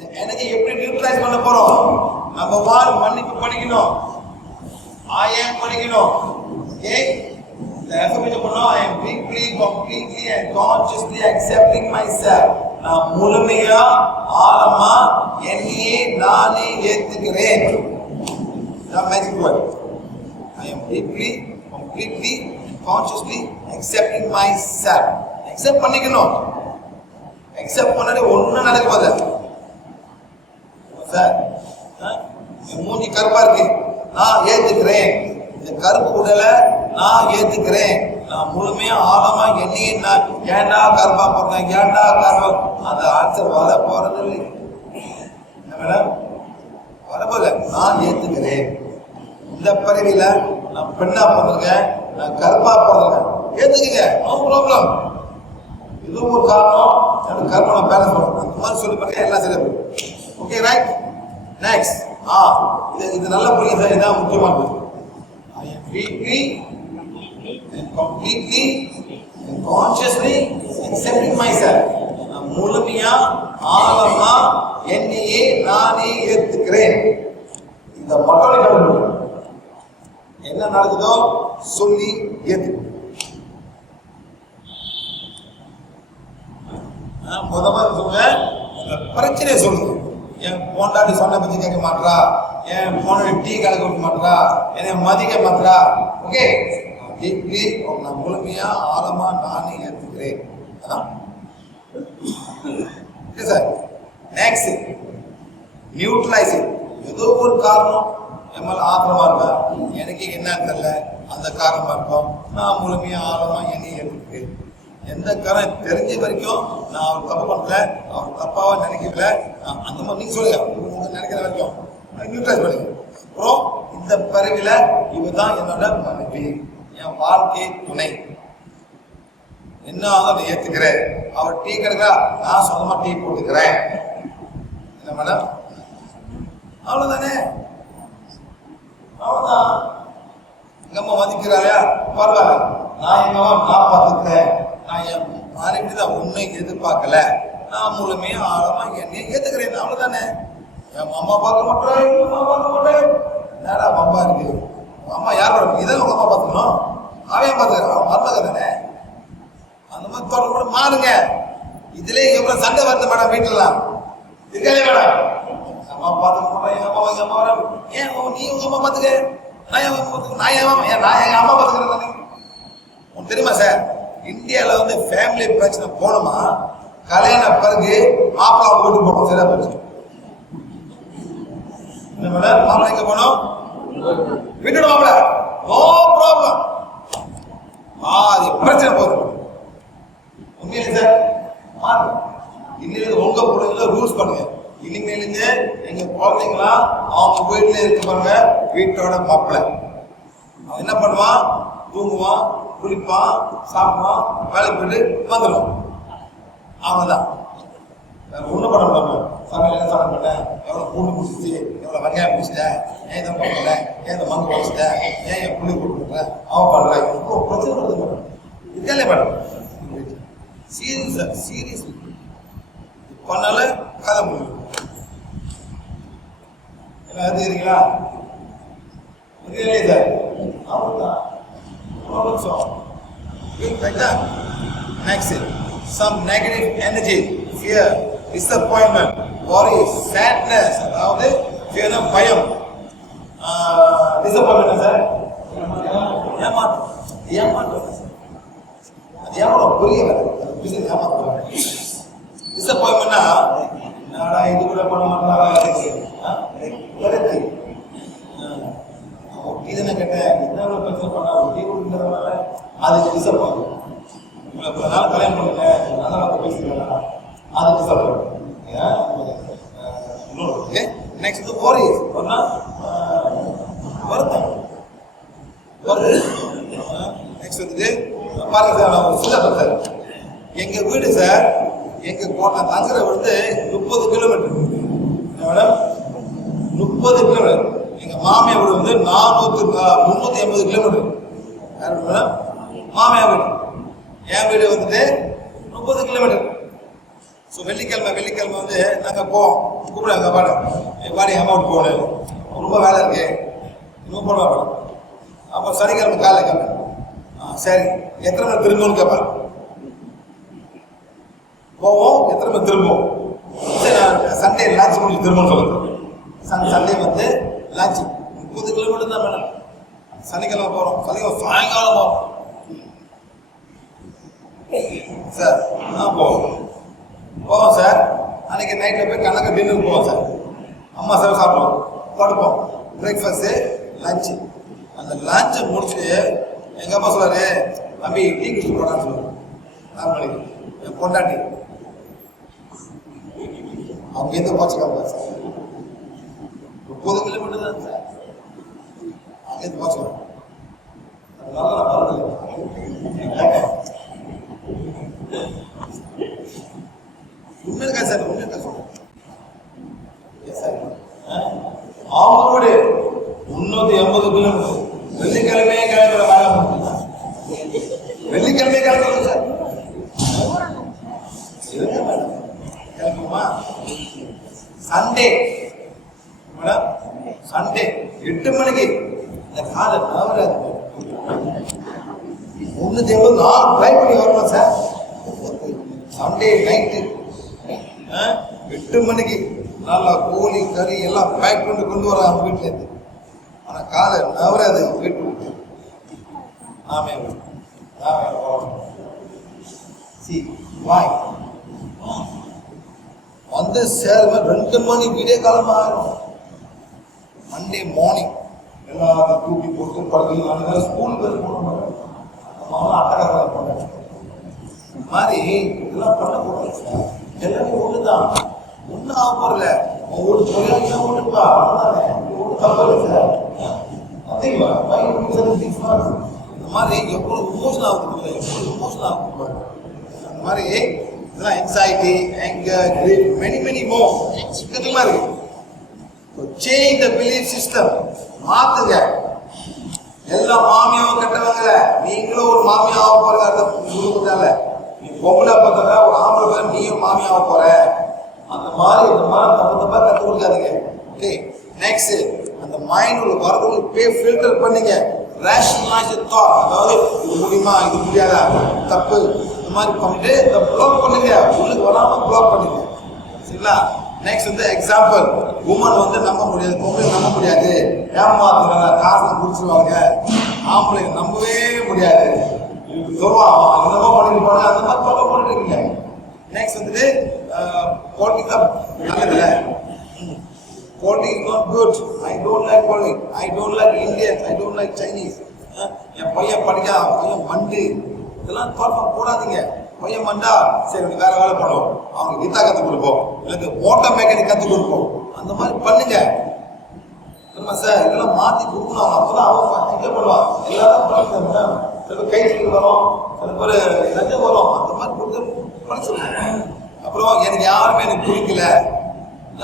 இந்த எனர்ஜி எப்படி நியூட்ரலைஸ் பண்ண போறோம்? நம்பர் 1 மன்னிப்பு படிக்கணும். I am படிக்கணும். ஓகே, இந்த affirmation பண்ணோம். I am deeply, completely and consciously accepting myself. நான் முழுமையா ஆழமா என்னையே நானே ஏத்துக்கிறேன். The magic word. I am deeply, completely and consciously accepting myself. Accept பண்ணிக்கணும். Accept பண்ணாலே ஒண்ணும் நடக்க போகுது. சார், மூஞ்சி கருப்பா இருக்கு, நான் ஏத்துக்கிறேன். இந்த கருப்பு உடலை நான் ஏத்துக்கிறேன். நான் முழுமையா ஆழமா என்னையே நான் ஏன்டா கருப்பா போடுறேன், ஏன்டா கருப்பா, அந்த ஆன்சர் வர போறது இல்லை மேடம். வரப்போல நான் ஏத்துக்கிறேன். இந்த பிறவில நான் பெண்ணா பிறந்திருக்கேன், நான் கருப்பா பிறந்திருக்கேன், ஏத்துக்குங்க, நோ ப்ராப்ளம். இது ஒரு காரணம், எனக்கு கருப்பை நான் பேலன்ஸ் பண்ணணும். அந்த மாதிரி சொல்லி பண்ணி எல்லாம் சரியா போகும். Okay, right. நெக்ஸ்ட், இது நல்லா புரியுது சார், இதான் முக்கியமானது. I am deeply and completely and consciously accepting myself. நான் முழுமையா ஆழமா என்னையே நானே ஏத்துக்கிறேன். இந்த மக்கள் கடவுள் என்ன நடக்குதோ சொல்லி ஏத்து. முதல்ல சொல்லுங்க, பிரச்சனையை சொல்லுங்க. என் பொண்டாட்டி சொன்ன பத்தி கேட்க மாட்டா, என் பொண்ணு டீ கலக்க வைக்க மாட்டா, என்னை மதிக்க மாட்டா. ஓகே, நான் முழுமையா ஆழமா நானே ஏத்துக்கிறேன். Sir, next neutralising. ஏதோ ஒரு காரணம் என் மேல ஆத்திரமா இருக்கா, எனக்கு என்னன்னு தெரியல, அந்த காரணமா இருக்கும். நான் முழுமையா ஆழமா என்னை ஏத்துக்கிறேன். எந்த காரணம் தெரிஞ்ச வரைக்கும் நான் அவர் தப்பு பண்ணல, அவர் தப்பாவா நினைக்கல, அந்த மாதிரி நீங்க சொல்லுங்க, உங்க நினைக்கிற வரைக்கும் நியூட்ரலைஸ் பண்ணுங்க. அப்புறம் இந்த பிறவில இவதான் என்னோட மனைவி, என் வாழ்க்கை துணை, என்ன அதை ஏத்துக்கிறேன். அவர் டீ கிடைக்கிறா, நான் சொந்தமா டீ போட்டுக்கிறேன். என்ன மேடம், அவ்வளவுதானே, அவ்வளவுதான். எங்க அம்மா மதிக்கிறாயா, பரவாயில்ல, நான் எங்க அம்மா நான் பார்த்துக்கிறேன். நான் என் மனைவி தான் உன்னை எதிர்பார்க்கல, நான் முழுமையா ஆழமா என்னை ஏத்துக்கிறேன். அவ்வளவுதானே. என் அம்மா பார்க்க மாட்டேன், எங்க அம்மா பார்க்க மாட்டேன், என்னடா அம்மா இருக்கு, அம்மா யார் பார்க்கணும், இதான் உங்க அம்மா பார்த்துக்கணும், அவன் பார்த்துக்கிறான், மருமக தானே. அந்த மாதிரி தொடர்பு கூட மாறுங்க. இதுல எவ்வளவு சண்டை வருது மேடம், வீட்டுலாம் இருக்காதே மேடம். அம்மா பார்த்துக்க மாட்டேன், எங்க அம்மா எங்க அம்மா வர, ஏன் நீ உங்க அம்மா பார்த்துக்க, நான் என் அம்மா பார்த்துக்க, நான் எங்க அம்மா பார்த்துக்கிறேன் தானே. உங்களுக்கு தெரியுமா சார், இந்தியாவில் வந்து ஃபேமிலி பிரச்சனை போனோமா, கல்யாண பிறகு மாப்பிள்ளை வீட்டுக்கு போனோம், சரியா போச்சு. என்ன மேடம், மாப்பிள்ளை எங்க போனோம், வீட்டோட மாப்பிள்ளை, நோ ப்ராப்ளம், அது பிரச்சனை போதும். உண்மையிலே சார், இன்னிலிருந்து உங்க பிள்ளைங்கள ரூல்ஸ் பண்ணுங்க. இனிமேலிருந்து எங்க குழந்தைங்களா அவங்க வீட்டுல இருக்க பாருங்க, வீட்டோட மாப்பிள்ளை. அவன் என்ன பண்ணுவான், தூங்குவான், குளிப்பான், சாப்பிடுவான், வேலைக்கு போயிட்டு வந்துடுவான், அவ்வளவுதான். ஒன்றும் பண்ண முடியாது. சமையல் என்ன சாப்பிட மாட்டேன், எவ்வளோ பூண்டு பிடிச்சிச்சு, எவ்வளோ வெங்காயம் பிடிச்சிட்டேன், ஏன் இதை பண்ணல, ஏன் இந்த மங்கு பிடிச்சிட்டேன், ஏன் என் புள்ளி கொடுக்குறேன், அவன் பண்ணுறேன், இப்போ பிரச்சனை வருது மேடம். இருக்கே மேடம், சீரியஸ் சார், சீரியஸ் பண்ணால கதை முடியும். என்ன தெரியுங்களா, சார் அவ்வளோதான். Like that. Next, some negative energy, fear, disappointment, worry, sadness. அதாவது fear, பயம், disappointment சார், ஏமாற்றம், அது ஏமாற்றம் புரியல, ஏமாற்றம். டிசப்பாயின்மெண்ட்னா என்னடா இது கூட பண்ண மாட்டாங்க, இதனை கேட்டேன், என்ன பிரச்சனை பண்ணா ஒட்டி கொடுக்குறதுனால அது டிசப்பாயின்மெண்ட். உங்களை நாள் கல்யாணம் பண்ணுங்க, நல்லா பேசுறீங்களா, அது டிசப்பாயின்மெண்ட். நெக்ஸ்ட் worry, வருத்தம். நெக்ஸ்ட் வந்துட்டு பாருங்க சார், நான் சொல்ல சார், எங்க வீடு சார், எங்க நான் தங்குற வந்து 30 கிலோமீட்டர் மேடம், 30 கிலோமீட்டர். எங்க மாமியா வீடு வந்து 380 கிலோமீட்டர் மேடம், மாமியா வீடு. என் வீடு வந்துட்டு 30 கிலோமீட்டர். ஸோ வெள்ளிக்கிழமை வந்து நாங்கள் போவோம். கூப்பிடுறாங்க பாடு பாடி அமௌண்ட் போடு ரொம்ப வேலை இருக்கு இன்னும் போடுவா மேடம். அப்போ சனிக்கிழமை காலையில் கேட்பேன். சரி எத்தனை மணி திரும்பணும்னு கேட்பேன். போவோம் எத்தனை மணி திரும்புவோம். சரி நான் சண்டே லான்ச் முடிச்சு திரும்பணும்னு சொல்லுங்க. சண்டே வந்து லான்ச் 30 கிலோமீட்டர் தான் மேடம். சனிக்கிழமை போகிறோம், சனிக்கிழமை சாயங்காலம் போகிறோம் சார். போவோம் சார். அன்றைக்கி நைட்டில் போய் கணக்கு டின்னர் போவோம் சார். அம்மா சார் சாப்பிடுவோம், படுப்போம். Breakfast lunch. அந்த லஞ்சை முடிச்சுட்டு எங்கள் அப்பா சொல்கிறாரு, தம்பி டீ குடிச்சு போடான்னு சொல்லுவார். 4 மணிக்கு என் பொண்டாட்டி அவங்க எந்த போச்சுக்காங்க சார். 30 கிலோமீட்டர் தான் சார். அவங்க எந்த போச்சுக்காங்க. அதனால நான் வரதில்லை. உண்மையா சார், உண்மையா சொல்றேன் சார். அவங்களோட 380 கிலோமீட்டர் வெள்ளிக்கிழமையே கிளம்புற வேலை. வெள்ளிக்கிழமையே கிளம்புறோம் சார். கிளம்புமா சண்டே மேடம். சண்டே 8 மணிக்கு இந்த காலை தவறாது. 380 நான் ட்ரை பண்ணி வரணும் சார். சண்டே நைட்டு 8 மணிக்கு நல்லா கோழி கறி எல்லாம் பேக் பண்ணி கொண்டு வர அவங்க வீட்டிலேருந்து. ஆனால் காலை நவராது வீட்டு விட்டு ஆமே சி வாய் வந்து சேருமே 2 மணி விடிய காலமாக ஆகும். மண்டே மார்னிங் எல்லாத்தையும் தூக்கி போட்டு படுத்து ஸ்கூல் பேர் போன அட்டகார போன மாதிரி இதெல்லாம் பண்ணக்கூடாது சார். எல்லாமே ஒண்ணுதான், ஒண்ணு ஆக போறல. ஒரு தொழிலாளி ஒண்ணுப்பா ஒண்ணு தப்பு சார். இந்த மாதிரி எவ்வளவு இமோஷன் ஆகுது, எவ்வளவு இமோஷன் ஆகுது. அந்த மாதிரி இதெல்லாம் anxiety, anger, grief, many more சிக்கமா இருக்கு. சேஞ்ச் த பிலீஃப் சிஸ்டம், மாத்துங்க. எல்லா மாமியாவும் கட்டவங்கல, நீங்களும் ஒரு மாமியா ஆக போற அர்த்தம். நீ பொம்பளை பார்த்தா ஒரு ஆம்பளை பார்த்து நீயும் மாமியாக போற. அந்த மாதிரி இந்த மாதிரி தப்பா கற்றுக் கொடுக்காதீங்க. ஓகே, நெக்ஸ்ட் அந்த மைண்ட் உள்ள வரதுக்கு பே ஃபில்டர் பண்ணுங்க. ரேஷனலைஸ் தாட், அதாவது இது முடியுமா இது முடியாதா தப்பு இந்த மாதிரி பண்ணிட்டு இந்த ப்ளாக் பண்ணுங்க. உள்ளுக்கு வராமல் ப்ளாக் பண்ணுங்க. சரிங்களா? நெக்ஸ்ட் வந்து எக்ஸாம்பிள், உமன் வந்து நம்ப முடியாது, பொம்பளை நம்ப முடியாது, ஏமாத்துறாங்க, காசை குடிச்சிருவாங்க, ஆம்பளை நம்பவே முடியாது சொல்லுவான். என்னமோ பண்ணிட்டு போன அந்த மாதிரி தொகை பண்ணிட்டு இருக்கீங்க. நெக்ஸ்ட் வந்துட்டு பாலிடிக்ஸ் நல்லதில்ல. Politics is not good. I don't like politics. I don't like Indians. I don't like Chinese. என் பையன் படிக்கான், பையன் மண்டு, இதெல்லாம் தோற்றம் போடாதீங்க. பையன் மண்டா, சரி வேற வேலை பண்ணுவோம், அவனுக்கு கீதா கற்றுக் கொடுப்போம், இல்லை ஓட்டோ மெக்கானிக் கற்றுக் கொடுப்போம். அந்த மாதிரி பண்ணுங்க சார். இதெல்லாம் மாற்றி கொடுக்கணும். அப்போதான் அவன் எங்கே பண்ணுவான். எல்லாரும் பண்ணுங்க. சில பேர் கைக்கு வரும், சில பேர் லஞ்சம் வரும். அந்த மாதிரி கொடுத்து படிச்சுருங்க. அப்புறம் எனக்கு யாருமே எனக்கு பிடிக்கல,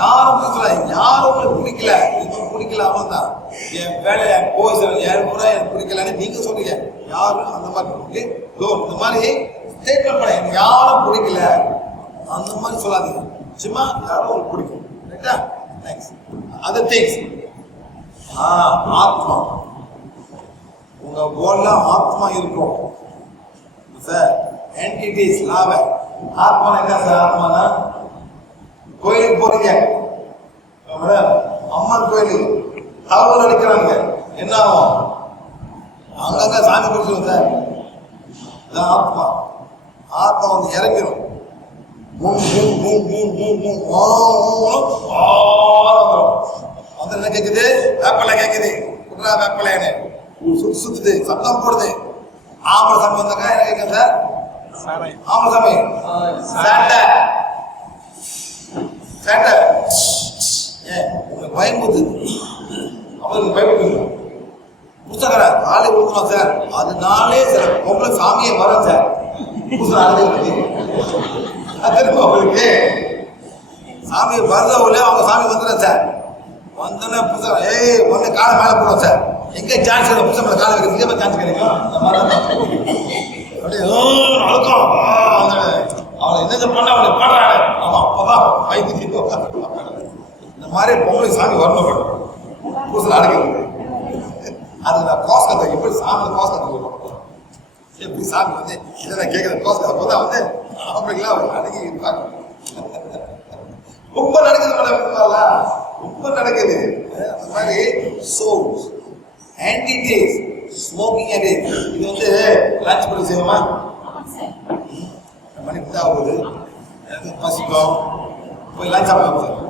யாரும் பிடிக்கல, யாரும் உங்களுக்கு பிடிக்கல, எனக்கு பிடிக்கல, அவன் தான் என் வேலையை போய் சார் யாரும் கூட எனக்கு பிடிக்கலன்னு நீங்க சொல்றீங்க. யாரும் அந்த மாதிரி இந்த மாதிரி ஸ்டேட்மெண்ட் பண்ண எனக்கு யாரும் பிடிக்கல அந்த மாதிரி சொல்லாதீங்க. சும்மா யாரும் உங்களுக்கு பிடிக்கும். ரைட்டா? தேங்க்ஸ். அதர் திங்ஸ், ஆத்மா, உங்க போல்ல ஆத்மா இருக்கும் சார். என்டிட்டிஸ் லாப ஆத்மா என்ன சார்? ஆத்மானா கோயிலுக்கு போறீங்க, அம்மன் கோயிலுக்கு தகவல் அடிக்கிறாங்க, என்ன ஆகும்? அங்கங்க சாமி பிடிச்சிடும் சார். இதான் ஆத்மா. ஆத்மா வந்து இறங்கிடும். என்ன கேக்குது? வேப்பலை கேக்குது. குட்ரா வேப்பலைன்னு சுத்துது, சத்தம் போடுது. ஆம்பளை சாமி வந்தாக்கா என்ன கேட்க சார்? ஆம்பளை சாமி சேட்டை சேட்டை உங்களுக்கு பயமுது. அவங்களுக்கு பயப்படுவீங்க. புத்தகர ஆளை கொடுக்கணும் சார். அதனாலே சில பொம்பளை சாமியை வரும் சார். புதுசா திரும்ப அவங்களுக்கு சாமி வருதவுல அவங்க சாமி வந்துடும் சார். வந்தோடனே புத்தகம் வந்து காலை மேலே போடும் சார். எங்க சான்ஸ் புத்தகம் காலை வைக்கிறது எங்கே சான்ஸ் கிடைக்கும்? அந்த மாதிரி அப்படியே அழுக்கம் அவளை என்னது பண்ண அவளை பாடுறாங்க. அவன் அப்பதான் வயிற்றுக்கு இந்த மாதிரி பொம்பளை சாமி வரணும் மேடம் பூசல் அடைக்கிறது. அது நான் காசு கற்று எப்படி சாமி காசு கற்றுக்கணும் எப்படி சாமி வந்து இதை நான் கேட்குறேன் காசு அப்போ தான் வந்து அப்படிங்களாம் அடங்கி இருப்பாங்க. ரொம்ப நடக்குது மேடம், ரொம்ப நடக்குது. அந்த மாதிரி சோல்ஸ் ஆன்டிடேஸ் ஸ்மோக்கிங் அடிக்ட். இது வந்து லஞ்ச் பிரேக் செய்வோமா, மணிக்கு தான் ஆகுது, பசிக்கும், போய் லஞ்ச் சாப்பிடலாம் சார்.